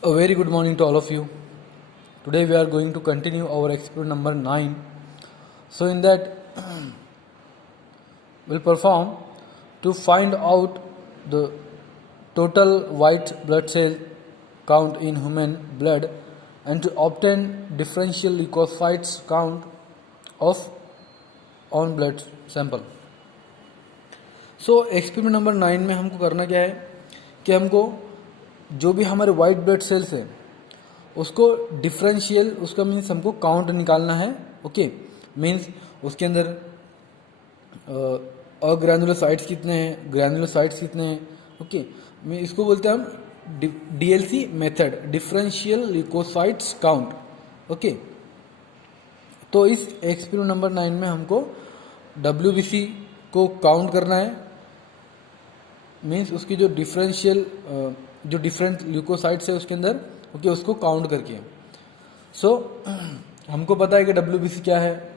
A very good morning to all of you. Today we are going to continue our experiment number 9. So in that we'll perform to find out the total white blood cell count in human blood and to obtain differential leukocytes count of on blood sample. So experiment number 9 में हमको करना क्या है कि हमको जो भी हमारे वाइट ब्लड सेल्स है उसको डिफरेंशियल उसका मीन्स हमको काउंट निकालना है. ओके, मीन्स उसके अंदर अग्रैनुलोसाइट्स कितने हैं, ग्रैनुलोसाइट्स कितने हैं. ओके, मैं इसको बोलते हैं हम DLC method, differential leukocytes count. Okay, तो इस एक्सपेरिमेंट नंबर 9 में हमको डब्ल्यूबीसी को काउंट करना है. मीन्स उसकी जो डिफरेंशियल जो डिफरेंट ल्यूकोसाइट्स है उसके अंदर ओके उसको काउंट करके. सो हमको पता है कि डब्ल्यूबीसी क्या है,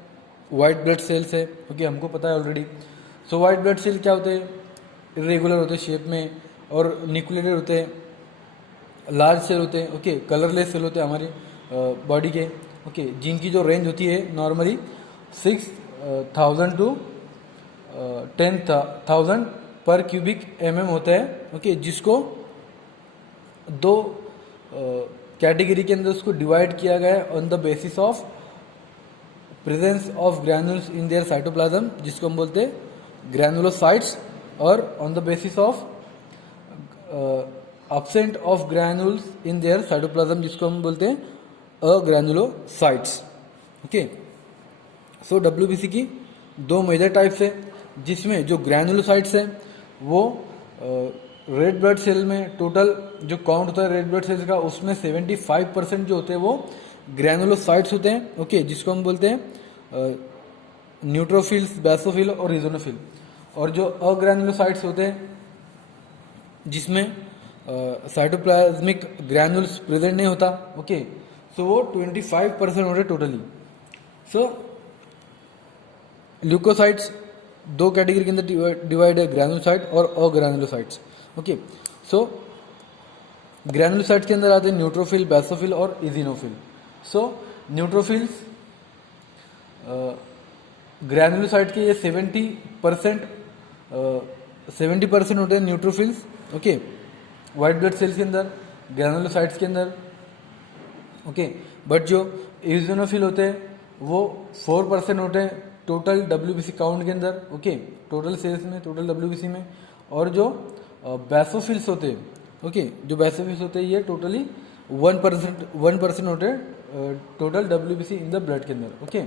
वाइट ब्लड सेल्स है. ओके, हमको पता है already. So white blood cell क्या होते हैं, इरेगुलर होते हैं शेप में और न्यूक्लिएटेड होते हैं, लार्ज सेल होते हैं. ओके, कलरलेस सेल होते हैं हमारे बॉडी के. ओके, जिनकी जो रेंज होती है नॉर्मली 6,000 टू 10,000 पर क्यूबिक mm होता है. ओके, जिसको दो कैटेगरी के अंदर उसको डिवाइड किया गया है on the basis of presence of granules in their cytoplasm, जिसको हम बोलते हैं ग्रैनुलोसाइट्स, और on the basis of absent of granules in their cytoplasm, जिसको हम बोलते हैं अग्रैनुलोसाइट्स. ओके, सो डब्ल्यूबीसी की दो मेजर टाइप्स है, जिसमें जो ग्रैनुलोसाइट्स है वो रेड ब्लड सेल में टोटल जो काउंट होता है रेड ब्लड सेल्स का उसमें 75% जो होते हैं वो ग्रैनुलोसाइट्स होते हैं. ओके, जिसको हम बोलते हैं न्यूट्रोफिल्स, बेसोफिल और इजोनोफिल. और जो अग्रैनुलोसाइट्स होते हैं जिसमें साइटोप्लाज्मिक ग्रैनुल्स प्रेजेंट नहीं होता. ओके, सो वो 25% होते टोटली. सो ल्यूकोसाइट्स दो कैटेगरी के अंदर डिवाइड है, ग्रैनुलोसाइट और अग्रैनुलोसाइट्स. ओके, सो ग्रैनुलोसाइट्स के अंदर आते हैं न्यूट्रोफिल, बेसोफिल और इजिनोफिल. सो न्यूट्रोफिल्स ग्रैनुलोसाइट के ये 70% होते हैं neutrophils. Okay, white blood sales के अंदर, ग्रैनुलोसाइट्स के अंदर. ओके, बट जो इजिनोफिल होते हैं वो 4% होते हैं टोटल डब्ल्यूबीसी काउंट के अंदर. ओके, टोटल सेल्स में, टोटल डब्ल्यूबीसी में. और जो बेसोफिल्स होते हैं, ओके, जो बेसोफिल्स होते हैं ये टोटली 1% होते हैं total WBC in the blood के अंदर. ओके,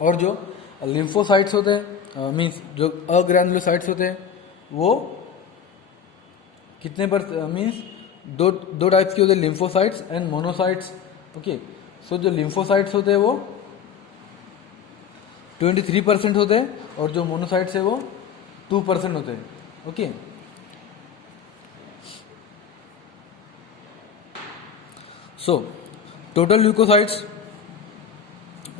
और जो लिम्फोसाइट्स होते हैं मीन्स जो अग्रैनुलोसाइट्स होते हैं वो कितने पर मीन्स दो टाइप्स के होते हैं, लिम्फोसाइट्स एंड मोनोसाइट्स. ओके, सो जो लिम्फोसाइट्स होते हैं वो 23% होते हैं और जो मोनोसाइट्स है वो 2% होते हैं. ओके, सो टोटल ल्यूकोसाइट्स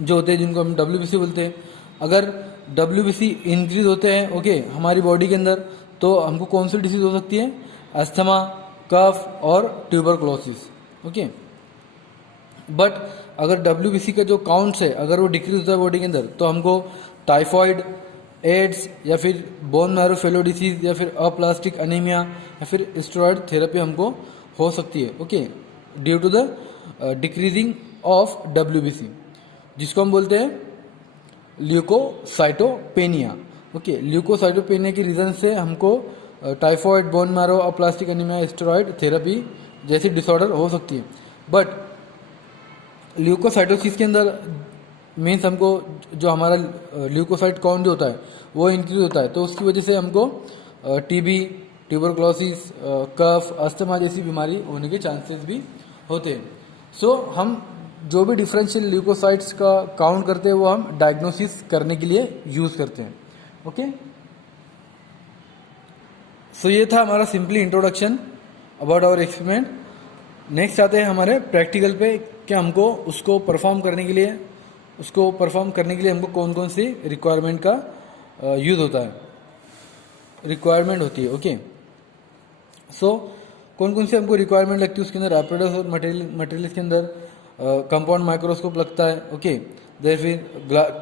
जो होते हैं जिनको हम डब्ल्यूबीसी बोलते हैं, अगर डब्ल्यूबीसी इंक्रीज होते हैं ओके हमारी बॉडी के अंदर तो हमको कौन सी डिसीज हो सकती है, अस्थमा, कफ और ट्यूबरकुलोसिस. ओके, बट अगर डब्ल्यूबीसी का जो काउंट्स है अगर वो डिक्रीज होता है बॉडी के अंदर तो हमको टाइफॉइड, एड्स या फिर बोन मैरो फेलो डिसीज या फिर अप्लास्टिक अनीमिया या फिर स्टेरॉयड थेरेपी हमको हो सकती है. Okay, due to the decreasing of WBC, जिसको हम बोलते हैं ल्यूकोसाइटोपेनिया. ओके, ल्यूकोसाइटोपेनिया की रीजन से हमको typhoid, bone marrow, aplastic anaemia, steroid therapy जैसी डिसऑर्डर हो सकती है. बट ल्यूकोसाइटोसिस के अंदर मीन्स हमको जो हमारा ल्यूकोसाइट काउंट जो होता है वो इंक्रीज होता है, तो उसकी वजह से हमको टीबी, ट्यूबरकुलोसिस, कफ, अस्थमा जैसी बीमारी होने के चांसेस भी होते हैं. सो हम जो भी डिफरेंशियल ल्यूकोसाइट्स का काउंट करते हैं वो हम डायग्नोसिस करने के लिए यूज करते हैं. ओके, सो ये था हमारा simply introduction about our experiment. Next आते हैं हमारे प्रैक्टिकल पे कि हमको उसको परफॉर्म करने के लिए हमको कौन कौन सी रिक्वायरमेंट का यूज होता है, रिक्वायरमेंट होती है. ओके, सो कौन कौन से हमको रिक्वायरमेंट लगती है उसके अंदर, एपरेटस और मटेरियल के अंदर कंपाउंड माइक्रोस्कोप लगता है, ओके। देन फिर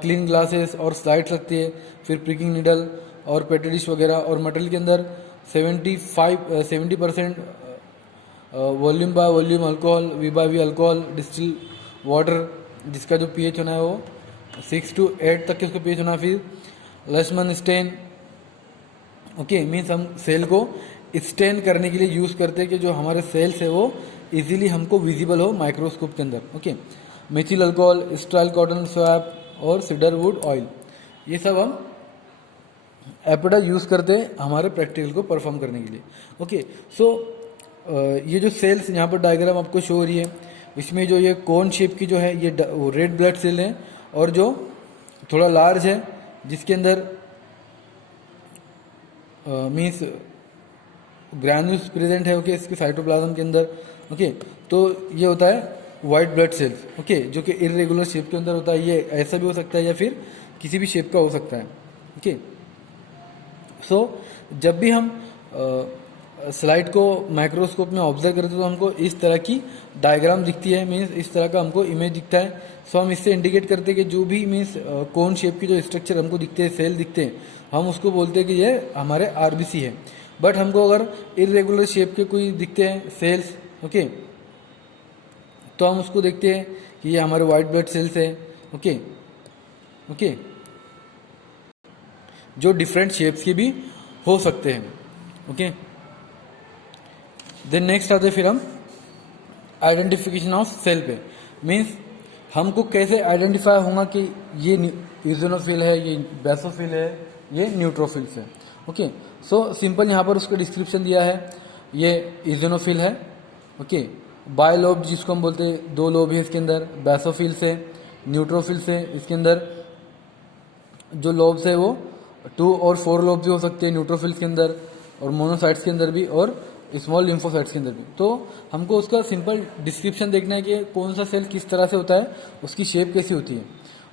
क्लीन ग्लासेस और स्लाइड्स लगती है, फिर प्रिकिंग नीडल और पेट्री डिश वगैरह, और मटेरियल के अंदर 70% volume by volume alcohol, V by V alcohol, distil water जिसका जो पीएच होना है वो 6 to 8 तक के उसको पीएच होना। फिर लशमन स्टेन, ओके, मीन्स हम सेल को स्टेन करने के लिए यूज़ करते हैं कि जो हमारे सेल्स है वो इजीली हमको विजिबल हो माइक्रोस्कोप के अंदर, okay. Methyl alcohol, style cotton swap और सीडर वुड ऑयल, ये सब हम एपिडा यूज़ करते हैं हमारे प्रैक्टिकल को परफॉर्म करने के लिए, ओके। सो ये जो सेल्स यहाँ पर डायग्राम आपको शो हो रही है, इसमें जो ये कोन शेप की जो है ये रेड ब्लड सेल है, और जो थोड़ा लार्ज है जिसके अंदर मीन्स ग्रैन्यूल्स प्रेजेंट है, ओके, इसके साइटोप्लाज्म के अंदर, ओके। तो ये होता है वाइट ब्लड सेल्स, ओके, जो कि इरेगुलर शेप के अंदर होता है। ये ऐसा भी हो सकता है या फिर किसी भी शेप का हो सकता है, ओके। सो जब भी हम स्लाइड को माइक्रोस्कोप में ऑब्जर्व करते हैं तो हमको इस तरह की डायग्राम दिखती है, मीन्स इस तरह का हमको इमेज दिखता है। सो हम इससे इंडिकेट करते हैं कि जो भी मीन्स कोन शेप की जो स्ट्रक्चर हमको दिखते हैं, सेल दिखते हैं, हम उसको बोलते हैं कि ये हमारे आरबीसी है। बट हमको अगर इरेगुलर शेप के कोई दिखते हैं सेल्स, ओके, तो हम उसको देखते हैं कि ये हमारे वाइट ब्लड सेल्स है, ओके, ओके, जो डिफरेंट शेप्स के भी हो सकते हैं, ओके। देन नेक्स्ट आते फिर हम आइडेंटिफिकेशन ऑफ सेल पे, मीन्स हमको कैसे आइडेंटिफाई होगा कि ये ईओसिनोफिल है, ये बेसोफिल है, ये न्यूट्रोफिल्स है, ओके। सो सिंपल यहाँ पर उसका डिस्क्रिप्शन दिया है, ये ईओसिनोफिल है, ओके। बायलोब जिसको हम बोलते हैं, 2 लोब है इसके अंदर, बेसोफिल्स है, न्यूट्रोफिल्स है, इसके अंदर जो लोब्स है वो 2 और 4 लोब भी हो सकते हैं न्यूट्रोफिल्स के अंदर, और मोनोसाइट्स के अंदर भी, और स्मॉल लिम्फोसाइट्स के अंदर भी। तो हमको उसका सिंपल डिस्क्रिप्शन देखना है कि कौन सा सेल किस तरह से होता है, उसकी शेप कैसी होती है,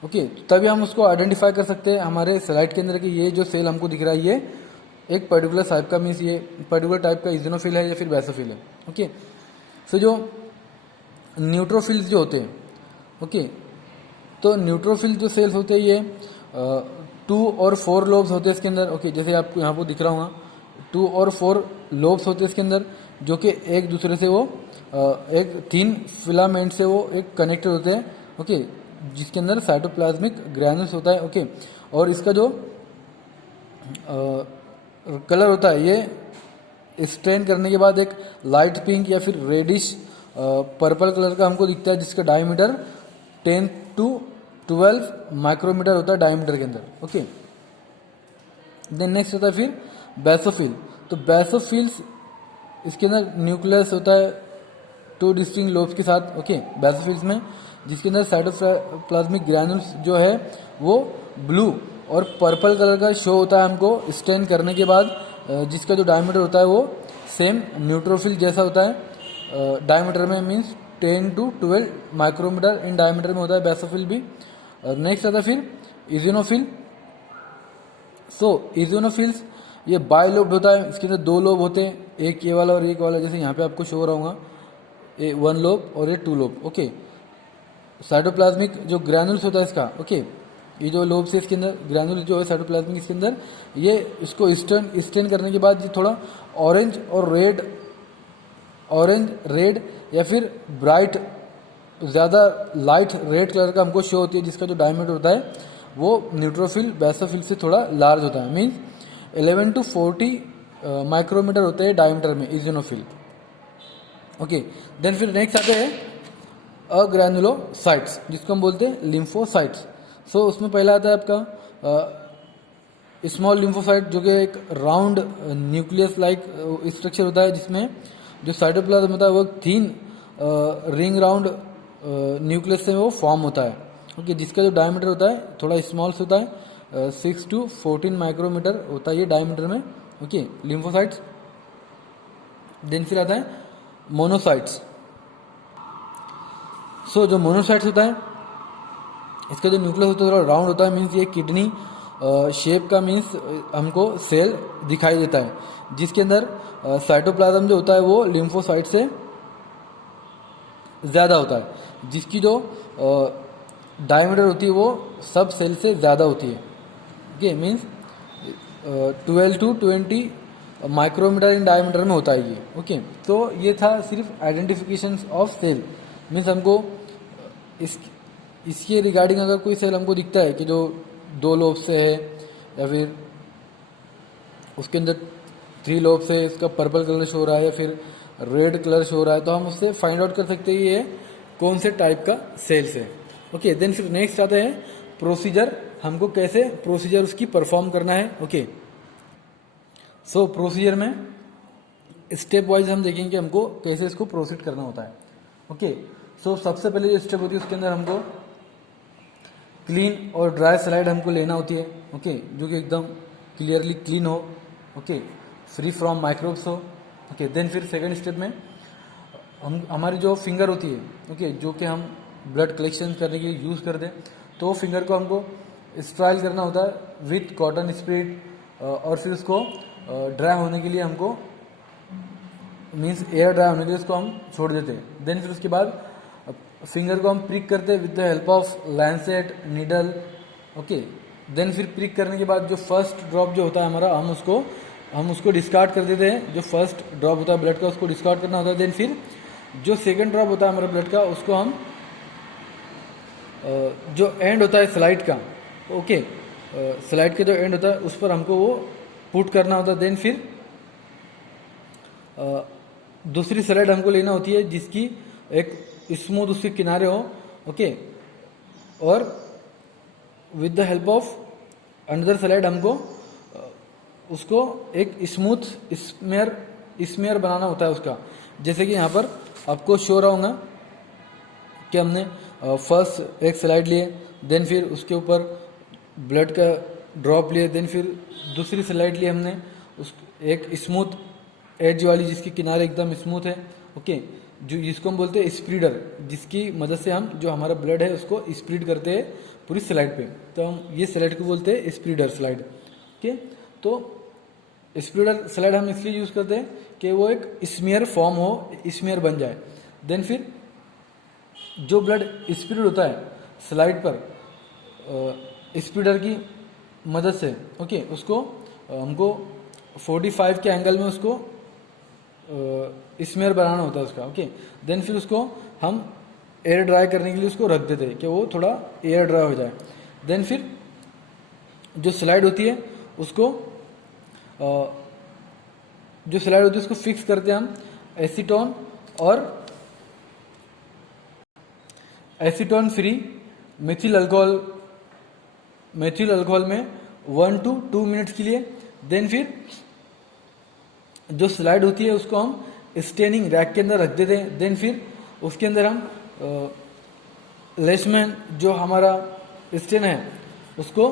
ओके। तभी हम उसको आइडेंटिफाई कर सकते हैं हमारे स्लाइड के अंदर कि ये जो सेल हमको दिख रहा है ये एक पर्टिकुलर टाइप का, मीन्स ये पर्टिकुलर टाइप का ईओसिनोफिल है या फिर बेसोफिल है, ओके। सो जो न्यूट्रोफिल्स जो होते हैं, ओके, तो न्यूट्रोफिल जो सेल्स होते हैं ये 2 और 4 लोब्स होते हैं इसके अंदर, ओके। जैसे आपको यहाँ पर दिख रहा होगा 2 और 4 लोब्स होते हैं इसके अंदर, जो कि एक दूसरे से वो एक थिन फिलामेंट से वो एक कनेक्टेड होते हैं, ओके, जिसके अंदर साइटोप्लाज्मिक ग्रैन्यूल्स होता है, ओके। और इसका जो कलर होता है ये स्ट्रेन करने के बाद एक लाइट पिंक या फिर रेडिश पर्पल कलर का हमको दिखता है, जिसका डायमीटर 10 to 12 माइक्रोमीटर होता है डायमीटर के अंदर, ओके। देन नेक्स्ट होता है फिर बेसोफिल। तो बेसोफिल्स इसके अंदर न्यूक्लियस होता है 2 डिस्टिंक्ट लोब्स के साथ, ओके, बेसोफिल्स में, जिसके अंदर साइटोप्लाज्मिक ग्रैन्यूल्स जो है वो ब्लू और पर्पल कलर का शो होता है हमको स्टेन करने के बाद, जिसका जो डायमीटर होता है वो सेम न्यूट्रोफिल जैसा होता है डायमीटर में, means 10 to 12 micrometre in diameter में होता है बेसोफिल भी। नेक्स्ट आता है फिर ईओसिनोफिल। सो ईओसिनोफिल्स ये बायलोब्ड होता है, इसके अंदर 2 लोब होते हैं, एक ये वाला और एक वाला, जैसे यहाँ पे आपको शो हो रहा होगा, 1 लोब और ये 2 लोब, ओके। साइटोप्लाज्मिक जो ग्रैन्यूल्स होता है इसका, ओके, ये जो लोब्स है इसके अंदर ग्रैन्यूल जो है साइटोप्लाज्मिक इसके अंदर, ये इसको स्टेन करने के बाद ये थोड़ा ऑरेंज रेड या फिर ब्राइट ज़्यादा लाइट रेड कलर का हमको शो होती है, जिसका जो डायमीटर होता है वो न्यूट्रोफिल बेसोफिल से थोड़ा लार्ज होता है, मीन्स 11 to 40 माइक्रोमीटर होते हैं डायमीटर में ईओसिनोफिल, ओके। देन फिर नेक्स्ट आते हैं अग्रैनुलोसाइट्स, जिसको हम बोलते हैं लिम्फोसाइट्स। सो उसमें पहला आता है आपका स्मॉल लिम्फोसाइट, जो कि एक राउंड न्यूक्लियस लाइक स्ट्रक्चर होता है, जिसमें जो साइटोप्लाज्म होता है वो थिन रिंग राउंड न्यूक्लियस से वो फॉर्म होता है, ओके, जिसका जो डायमीटर होता है थोड़ा स्मॉल होता है, 6 to 14 माइक्रोमीटर होता है ये डायमीटर में, ओके, लिम्फोसाइट्स। देन फिर आता है मोनोसाइट्स। सो जो मोनोसाइट्स होता है इसका जो न्यूक्लियस होता है थोड़ा राउंड होता है, मीन्स ये किडनी शेप का मीन्स हमको सेल दिखाई देता है, जिसके अंदर साइटोप्लाज्म जो होता है वो लिम्फोसाइट से ज़्यादा होता है, जिसकी जो डायमीटर होती है वो सब सेल से ज़्यादा होती है। Okay, means 12 to 20 micrometre in diameter में होता है ये। ओके, तो ये था सिर्फ आइडेंटिफिकेशन ऑफ सेल। मीन्स हमको इसके रिगार्डिंग अगर कोई सेल हमको दिखता है कि जो 2 लोब से है या फिर उसके अंदर 3 लोब से इसका पर्पल कलर शो हो रहा है या फिर रेड कलर शो हो रहा है, तो हम उससे फाइंड आउट कर सकते हैं ये कौन से टाइप का सेल्स है। ओके, देन फिर नेक्स्ट आते हैं प्रोसीजर, हमको कैसे प्रोसीजर उसकी परफॉर्म करना है। ओके, सो प्रोसीजर में स्टेप वाइज हम देखेंगे हमको कैसे इसको प्रोसीड करना होता है। ओके, सो सबसे पहले जो स्टेप होती है उसके अंदर हमको क्लीन और ड्राई स्लाइड हमको लेना होती है। ओके, जो कि एकदम क्लियरली क्लीन हो, ओके, फ्री फ्रॉम माइक्रोब्स हो। ओके, देन फिर सेकंड स्टेप में हमारी जो फिंगर होती है, ओके, जो कि हम ब्लड कलेक्शन करने के लिए यूज़ करते हैं, तो फिंगर को हमको स्ट्राइल करना होता है विथ कॉटन स्प्रेड, और फिर उसको ड्राई होने के लिए हमको मीन्स एयर ड्राई होने के लिए उसको हम छोड़ देते हैं। देन फिर उसके बाद फिंगर को हम प्रिक करते हैं with the help of lancet needle. Okay, then फिर प्रिक करने के बाद जो फर्स्ट ड्रॉप जो होता है हमारा, हम उसको डिस्कार्ड कर देते हैं। जो फर्स्ट ड्रॉप होता है ब्लड का उसको डिस्कार्ड करना होता है। देन फिर जो सेकंड ड्रॉप होता है हमारे ब्लड का उसको हम जो एंड होता है स्लाइड का, ओके, स्लाइड का जो एंड होता है उस पर हमको वो पुट करना होता है। देन फिर दूसरी स्लाइड हमको लेना होती है जिसकी एक स्मूथ उसके किनारे हो। ओके, और with the help of another slide हमको उसको एक स्मूथ स्मेयर बनाना होता है उसका। जैसे कि यहाँ पर आपको शो रहा होगा कि हमने फर्स्ट एक स्लाइड लिए, देन फिर उसके ऊपर ब्लड का ड्रॉप लिए, देन फिर दूसरी स्लाइड लिए हमने उस एक स्मूथ एज वाली जिसकी किनारे एकदम स्मूथ है। ओके, जो जिसको हम बोलते हैं स्प्रीडर, जिसकी मदद से हम जो हमारा ब्लड है उसको स्प्रीड करते हैं पूरी स्लाइड पे, तो हम ये स्लाइड को बोलते हैं स्प्रीडर स्लाइड। ओके, तो स्प्रीडर स्लाइड हम इसलिए यूज़ करते हैं कि वो एक स्मेयर फॉर्म हो, स्मेयर बन जाए। देन फिर जो ब्लड स्प्रीड होता है स्लाइड पर स्प्रीडर की मदद से, ओके, उसको हमको 45 के एंगल में उसको स्मेयर बनाना होता है उसका। ओके, देन फिर उसको हम एयर ड्राई करने के लिए उसको रख देते हैं कि वो थोड़ा एयर ड्राई हो जाए। देन फिर जो स्लाइड होती है उसको उसको फिक्स करते हैं हम एसीटोन फ्री मेथिल अल्कोहल में 1 to 2 मिनट्स के लिए। देन फिर जो स्लाइड होती है उसको हम स्टेनिंग रैक के अंदर रख देते हैं। देन फिर उसके अंदर हम लेसमैन जो हमारा स्टेन है उसको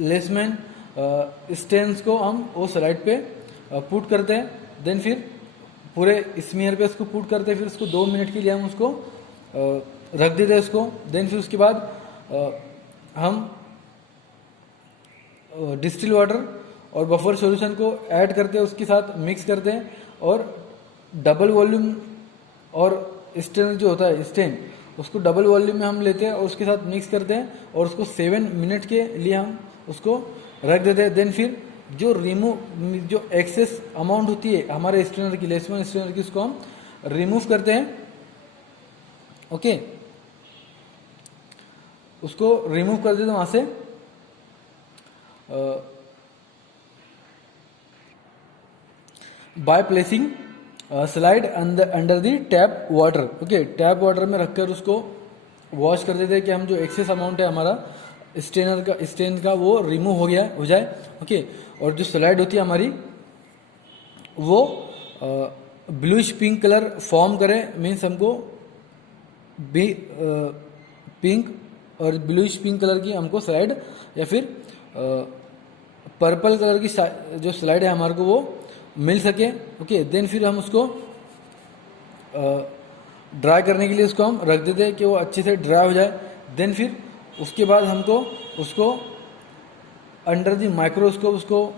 लेसमैन स्टेन्स को हम वो स्लाइड पे पुट करते हैं। देन फिर पूरे स्मीयर पे उसको पुट करते हैं, फिर उसको 2 मिनट के लिए हम उसको रख देते हैं उसको। देन फिर उसके बाद हम डिस्टिल वाटर और बफर सॉल्यूशन को ऐड करते हैं, उसके साथ मिक्स करते हैं और डबल वॉल्यूम और स्टेन जो होता है स्टेन उसको डबल वॉल्यूम में हम लेते हैं और उसके साथ मिक्स करते हैं और उसको 7 मिनट के लिए हम उसको रख देते हैं। देन फिर जो एक्सेस अमाउंट होती है हमारे स्टेनर की, लेसमैन स्टेनर की, उसको हम रिमूव करते हैं। ओके, उसको रिमूव कर देते हैं वहां से। By placing slide under the tap water. Okay, tap water में रखकर उसको वॉश कर देते हैं कि हम जो एक्सेस अमाउंट है हमारा स्टेन का वो रिमूव हो जाए। ओके, और जो स्लाइड होती है हमारी वो ब्लूइश पिंक कलर फॉर्म करे, मीन्स हमको पिंक और ब्लूइश पिंक कलर की हमको स्लाइड या फिर पर्पल कलर की जो स्लाइड है हमारे को वो मिल सके। ओके, देन फिर हम उसको ड्राई करने के लिए उसको हम रख देते हैं कि वो अच्छे से ड्राई हो जाए। देन फिर उसके बाद हमको उसको अंडर द माइक्रोस्कोप उसको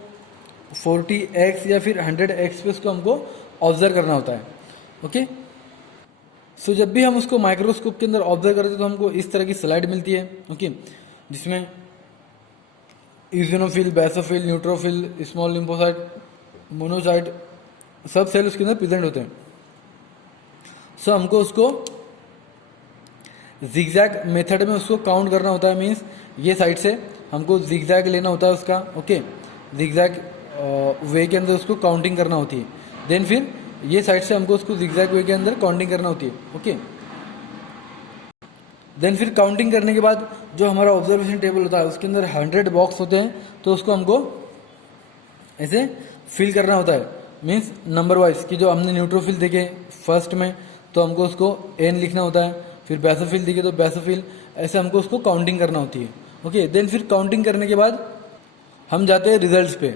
40x या फिर 100x पे उसको हमको ऑब्जर्व करना होता है। ओके, सो जब भी हम उसको माइक्रोस्कोप के अंदर ऑब्जर्व करते हैं तो हमको इस तरह की स्लाइड मिलती है। ओके, जिसमें eosinophil, basophil, neutrophil, small lymphocyte, monocyte सब सेल उसके अंदर प्रेजेंट होते हैं। सो हमको उसको जिगजैग मेथड में उसको काउंट करना होता है। मीन्स ये साइड से हमको जिगजैग लेना होता है उसका। ओके, जिगजैग वे के अंदर उसको काउंटिंग करना होती है। देन फिर ये साइड से हमको उसको जिगजैग वे के अंदर काउंटिंग करना होती है। ओके, देन फिर काउंटिंग करने के बाद जो हमारा ऑब्जर्वेशन टेबल होता है उसके अंदर 100 बॉक्स होते हैं, तो उसको हमको ऐसे फिल करना होता है। मीन्स नंबर वाइज कि जो हमने न्यूट्रोफिल देखे फर्स्ट में तो हमको उसको एन लिखना होता है, फिर बेसोफिल दिखे तो बेसोफिल, ऐसे हमको उसको काउंटिंग करना होती है। ओके, देन फिर काउंटिंग करने के बाद हम जाते हैं रिजल्ट्स पे।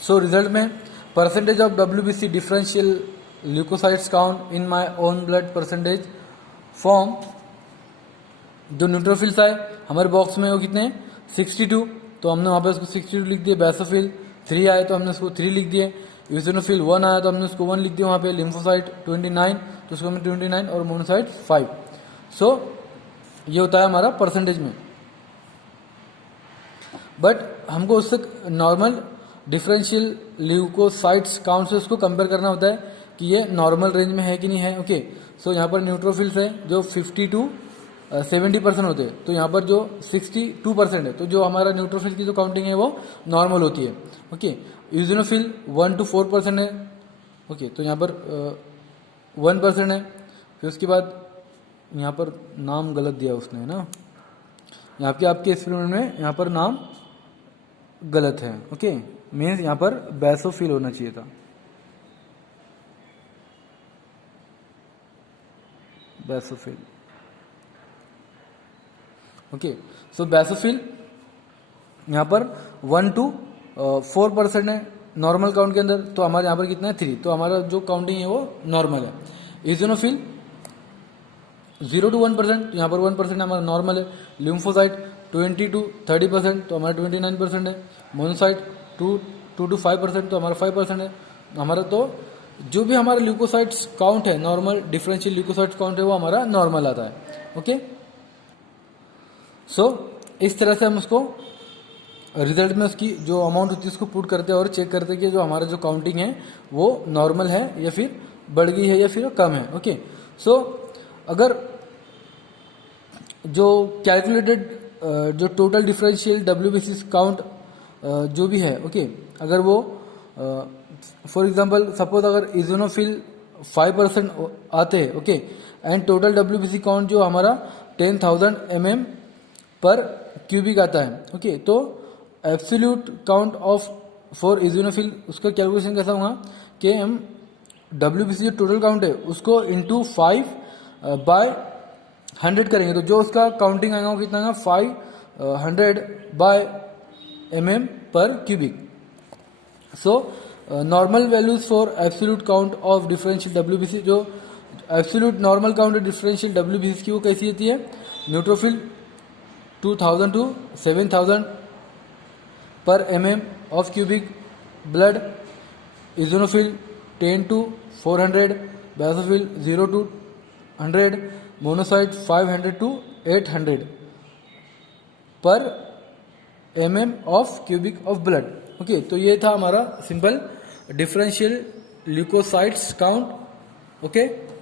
सो रिजल्ट में percentage of WBC differential leukocytes count in my own blood percentage form. जो न्यूट्रोफिल्स आए हमारे बॉक्स में वो कितने 62, तो हमने वहाँ पे उसको 62 लिख दिए। बेसोफिल 3 आए तो हमने उसको 3 लिख दिए। यूसिनोफिल 1 आया तो हमने उसको 1 लिख दिया वहाँ पे। लिम्फोसाइट 29 तो उसको हमने 29 और मोनोसाइट 5। सो ये होता है हमारा परसेंटेज में। बट हमको उससे नॉर्मल डिफरेंशियल ल्यूकोसाइट्स काउंट से उसको कंपेयर करना होता है कि ये नॉर्मल रेंज में है कि नहीं है। ओके, सो यहाँ पर न्यूट्रोफिल्स है जो 50 to 70% होते हैं, तो यहाँ पर जो 62% है, तो जो हमारा न्यूट्रोफिल की जो काउंटिंग है वो नॉर्मल होती है। ओके, यूजिनोफिल 1 to 4% है। ओके, तो यहाँ पर 1% है। फिर उसके बाद यहाँ पर नाम गलत दिया उसने, है ना, यहाँ पे आपके एक्सपेरिमेंट में यहाँ पर नाम गलत है। ओके, मीन्स यहाँ पर बेसोफिल होना चाहिए था। बेसोफिल। ओके, सो बेसोफिल यहाँ पर 1 to 4% है नॉर्मल काउंट के अंदर, तो हमारे यहाँ पर कितना है 3, तो हमारा जो काउंटिंग है वो नॉर्मल है। इजोनोफिल 0 to 1%, यहाँ पर 1% हमारा नॉर्मल है। लिम्फोसाइट 20 to 30%, तो हमारा 29% है। मोनोसाइट 2 to 5%, तो हमारा 5% है हमारा। तो जो भी हमारा ल्यूकोसाइट्स काउंट है नॉर्मल डिफरेंशियल ल्यूकोसाइट्स काउंट है वो हमारा नॉर्मल आता है। ओके, सो इस तरह से हम उसको रिजल्ट में उसकी जो अमाउंट होती है उसको पुट करते हैं और चेक करते हैं कि जो हमारा जो काउंटिंग है वो नॉर्मल है या फिर बढ़ गई है या फिर कम है। ओके, सो अगर जो कैलकुलेटेड जो टोटल डिफरेंशियल WBC काउंट जो भी है, ओके, अगर वो फॉर एग्जांपल सपोज अगर इजोनोफिल 5% आते हैं, okay, and total WBC count जो हमारा 10,000 mm पर क्यूबिक आता है। ओके, तो एब्सोल्यूट काउंट ऑफ फॉर इजोनोफिल उसका कैलकुलेशन कैसा होगा कि हम WBC जो टोटल काउंट है उसको इंटू 5/100 करेंगे, तो जो उसका काउंटिंग आएगा वो कितना आएगा 500/mm पर cubic. So normal values for absolute count of differential WBC, जो absolute normal count differential WBC की वो कैसी होती है, neutrophil 2000 to 7000 per mm of cubic blood, eosinophil 10 to 400, basophil 0 to 100, monocyte 500 to 800 per mm of cubic of blood. Okay, तो ये था हमारा simple differential leukocytes count. Okay.